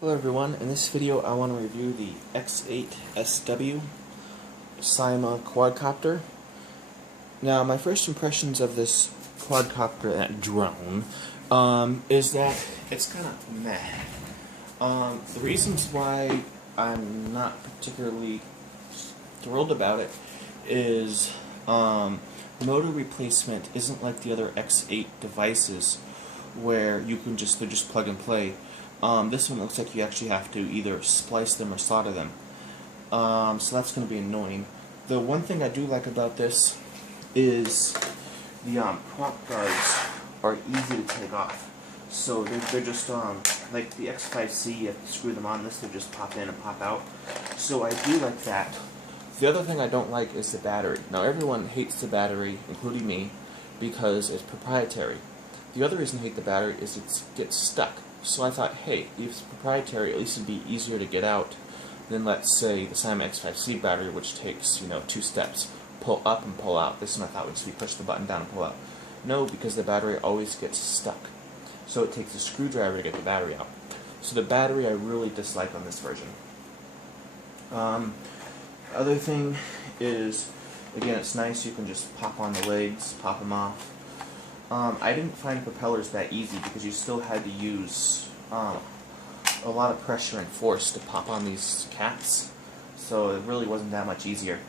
Hello everyone, in this video I want to review the x8sw Syma quadcopter. Now my first impressions of this quadcopter, that drone, is that it's kind of meh. The reasons why I'm not particularly thrilled about it is motor replacement isn't like the other X8 devices where you can they're just plug and play. This one looks like you actually have to either splice them or solder them. So that's going to be annoying. The one thing I do like about this is the prop guards are easy to take off. So they're just like the X5C, you have to screw them on this, they just pop in and pop out. So I do like that. The other thing I don't like is the battery. Now everyone hates the battery, including me, because it's proprietary. The other reason I hate the battery is it gets stuck. So I thought, hey, if it's proprietary, at least it'd be easier to get out than, let's say, the Syma X5C battery, which takes, 2 steps. Pull up and pull out. This one I thought would just be push the button down and pull out. No, because the battery always gets stuck. So it takes a screwdriver to get the battery out. So the battery I really dislike on this version. Other thing is, again, it's nice. You can just pop on the legs, pop them off. I didn't find propellers that easy because you still had to use a lot of pressure and force to pop on these cats, so it really wasn't that much easier.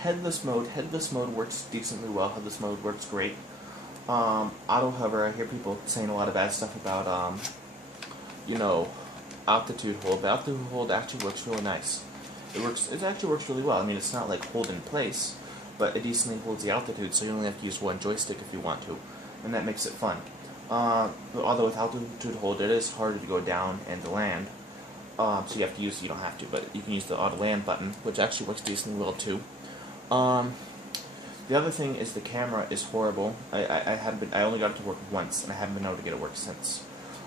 Headless mode works decently well. Headless mode works great. Auto hover, I hear people saying a lot of bad stuff about altitude hold. The altitude hold actually works really nice. It actually works really well. I mean, it's not like hold in place, but it decently holds the altitude, so you only have to use one joystick if you want to, and that makes it fun. Although with altitude hold, it is harder to go down and to land, so you don't have to, but you can use the auto land button, which actually works decently well too. The other thing is the camera is horrible. I only got it to work once, and I haven't been able to get it to work since.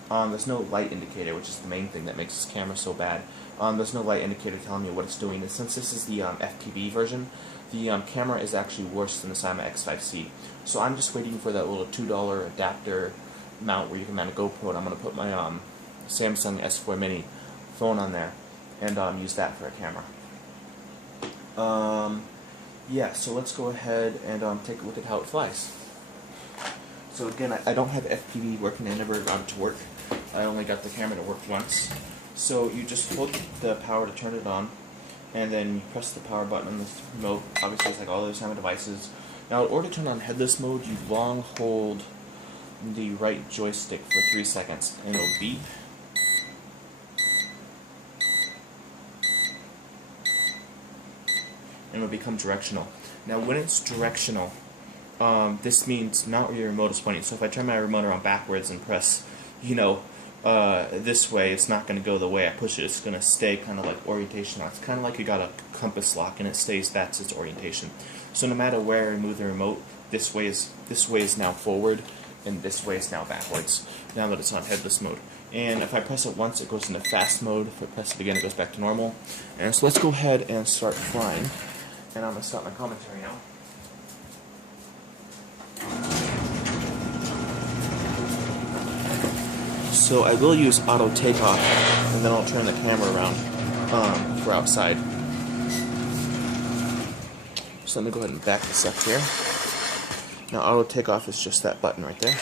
There's no light indicator, which is the main thing that makes this camera so bad. There's no light indicator telling me what it's doing, and since this is the FPV version, the camera is actually worse than the Syma X5C. So I'm just waiting for that little $2 adapter mount where you can mount a GoPro, and I'm going to put my Samsung S4 Mini phone on there and use that for a camera. Yeah, so let's go ahead and take a look at how it flies. So again, I don't have FPV working, I never got it to work. I only got the camera to work once. So you just hold the power to turn it on, and then you press the power button on the remote. Obviously, it's like all those Syma devices. Now, in order to turn on headless mode, you long hold the right joystick for 3 seconds, and it'll beep. And it'll become directional. Now, when it's directional, this means not where your remote is pointing. So if I turn my remote around backwards and press, this way, it's not going to go the way I push it. It's going to stay kind of like orientation lock. It's kind of like you got a compass lock, and it stays, that's its orientation. So no matter where I move the remote, this way is now forward, and this way is now backwards, now that it's on headless mode. And if I press it once, it goes into fast mode. If I press it again, it goes back to normal. And so let's go ahead and start flying. And I'm going to start my commentary now. So I will use auto takeoff, and then I'll turn the camera around for outside. So let me go ahead and back this up here. Now auto takeoff is just that button right there.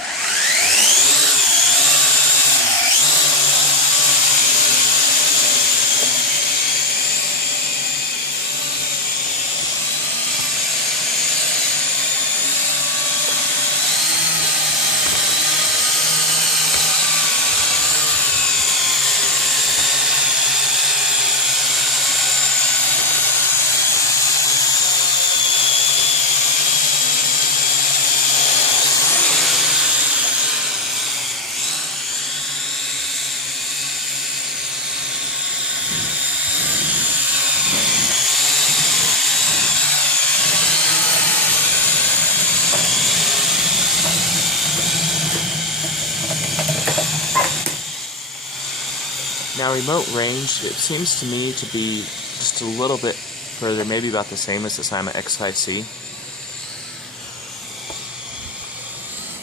Now remote range, it seems to me to be just a little bit further, maybe about the same as the Syma X5C.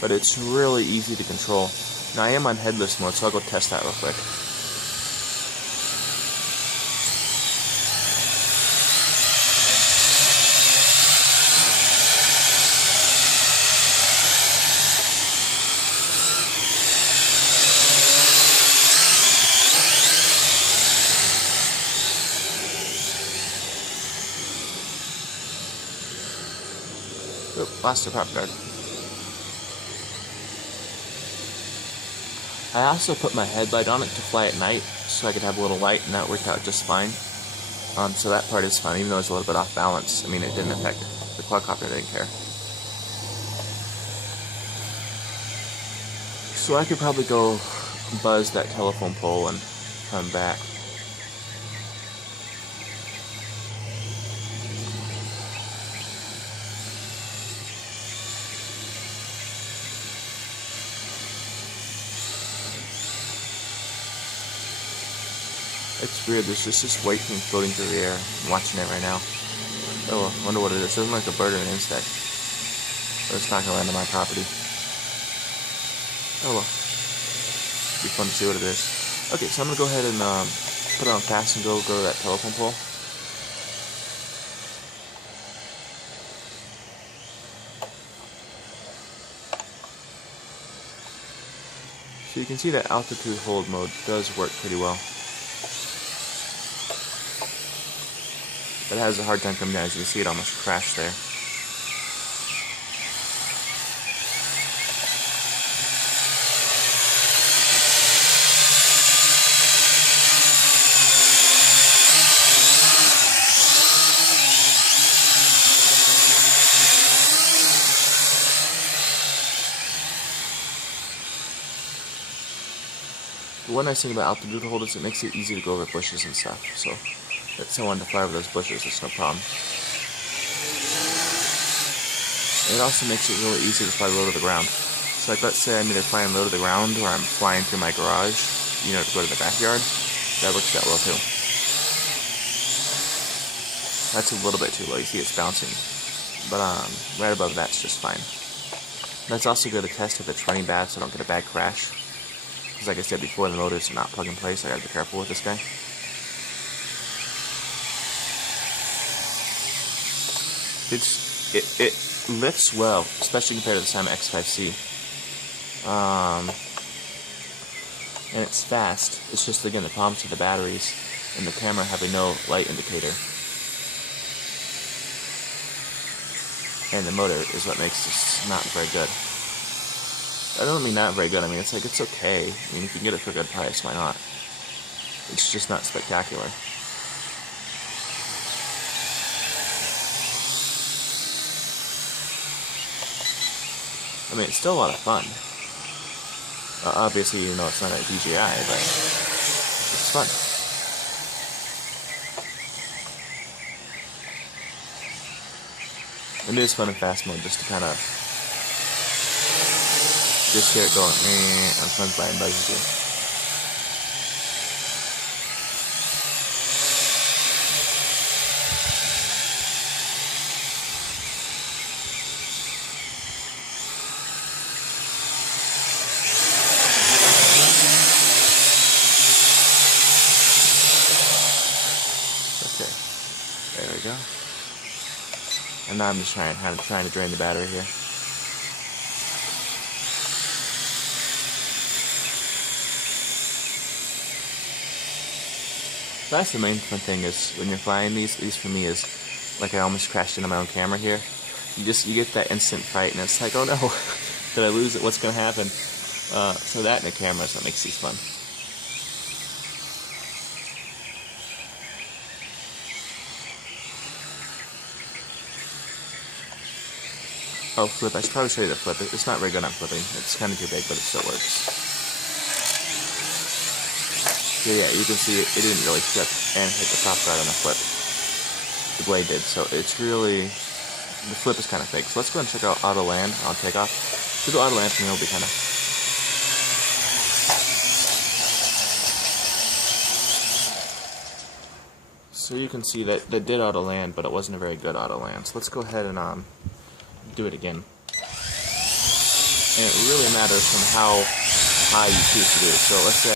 But it's really easy to control. Now I am on headless mode, so I'll go test that real quick. Oop, lost the prop guard. I also put my headlight on it to fly at night, so I could have a little light, and that worked out just fine. So that part is fun, even though it's a little bit off balance. I mean, it didn't affect it. The quadcopter didn't care. So I could probably go buzz that telephone pole and come back. It's weird, there's just this white thing floating through the air. I'm watching it right now. Oh, I wonder what it is. It doesn't look like a bird or an insect. But it's not going to land on my property. Oh well. It'll be fun to see what it is. Okay, so I'm going to go ahead and put it on fast and go to that telephone pole. So you can see that altitude hold mode does work pretty well. But it has a hard time coming down. As you can see, it almost crashed there. The one nice thing about altitude hold is it makes it easy to go over bushes and stuff. So if someone to fly over those bushes, it's no problem. And it also makes it really easy to fly low to the ground. So like, let's say I'm either flying low to the ground or I'm flying through my garage, you know, to go to the backyard. That works out well too. That's a little bit too low. You see it's bouncing. But right above that's just fine. That's also good to test if it's running bad so I don't get a bad crash. Because like I said before, the motors are not plug and play, so I gotta be careful with this guy. It lifts well, especially compared to the Syma x8sw. And it's fast. It's just, again, the problems with the batteries and the camera having no light indicator. And the motor is what makes this not very good. I don't mean not very good, I mean it's like, it's okay. I mean, if you can get it for a good price, why not? It's just not spectacular. I mean, it's still a lot of fun. Obviously, you know it's not a DJI, but it's fun. And it is fun in fast mode just to kind of just hear it going, and flies by and buzzes you. Okay, there we go. And now I'm just trying to drain the battery here. That's the main fun thing is when you're flying these, at least for me, is like I almost crashed into my own camera here. You get that instant fright, and it's like, oh no, did I lose it? What's gonna happen? So that and the camera is what makes these fun. Oh, flip. I should probably show you the flip. It's not very good on flipping. It's kind of too big, but it still works. So yeah, you can see it didn't really flip and hit the top guard on the flip. The blade did, so it's really, the flip is kind of fake. So let's go and check out auto land on takeoff. To do auto land for me will be kind of, so you can see that it did auto land, but it wasn't a very good auto land. So let's go ahead and do it again. And it really matters from how high you choose to do. So let's say